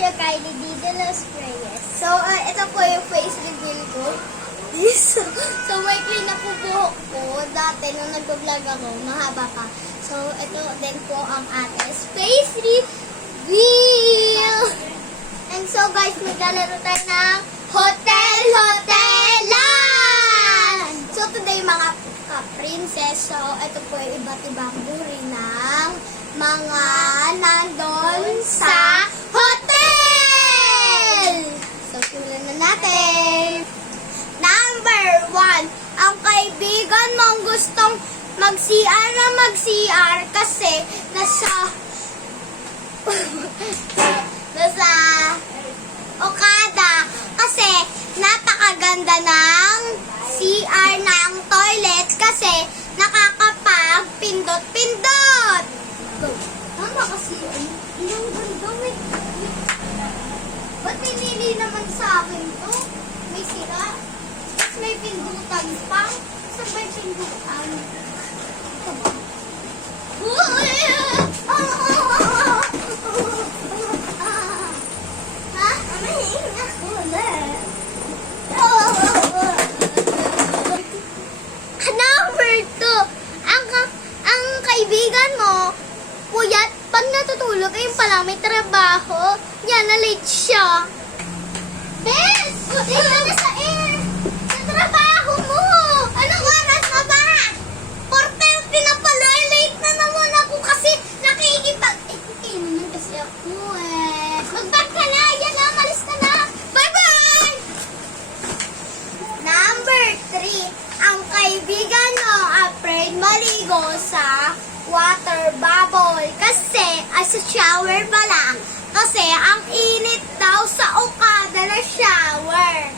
siya Kylie D. De Los Reyes. So, ito po yung face reveal ko. So, may clean na po buhok ko. Dati, nung nag-vlog ako, mahaba pa. So, ito din po ang ates face reveal. And so, guys, maglalaro tayo ng hotel-hotelan! So, today, mga princess, so, ito po yung iba't ibang buri ng mga nandun sa hotel! So, simulan na natin. Number 1, ang kaibigan mong gustong mag-CR na mag-CR kasi nasa Okada kasi napakaganda ng CR ng toilet kasi nakakapag-pindot-pindot. Tama kasi yun. Ilang ganda. Ba't pinili naman sa akin to? May sira? Tapos may pindutan pa? Saan may pindutan? Ito ba? Ha? Amahin ako ulit. Number 2, ang kaibigan mo, puyat, pag natutulog, ayun pala, may trabaho, yan, na-late siya. Bes! Dito na sa air! Sa trabaho mo! Anong oras na ba? 4:30 na pala, late na naman ako kasi nakikipag... Eh, naman kasi ako Mag-back ka na, yan na, malis ka na. Bye-bye! Number 3, ang kaibigan mo afraid maligo sa water bubble kasi sa shower pala kasi ang init daw sa Okada na shower.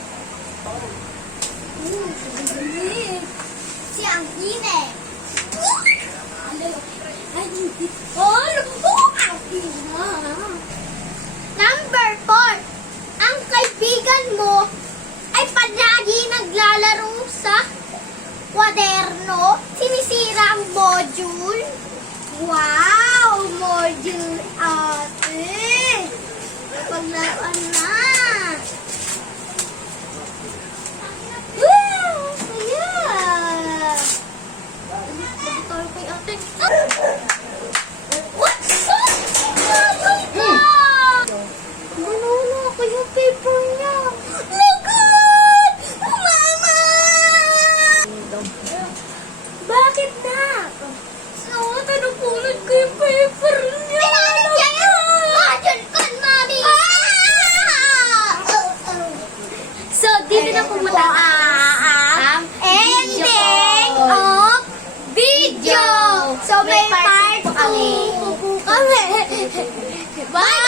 Si ang init. Number 4, ang kaibigan mo ay palagi naglalaro sa kwaderno, sinisira ang module. Wow! Module ate! Paglaruan na! Wow! Saya! Dito tayo kay ate. What's up? Ano ba? Manolo ako yung paper niya. Lagod! Mama! Bakit na? So, tanupulad ko yung paper niya. Module ko, mami! So, dito na pumunta ang ending of video. So, may part 2 kami. Bye!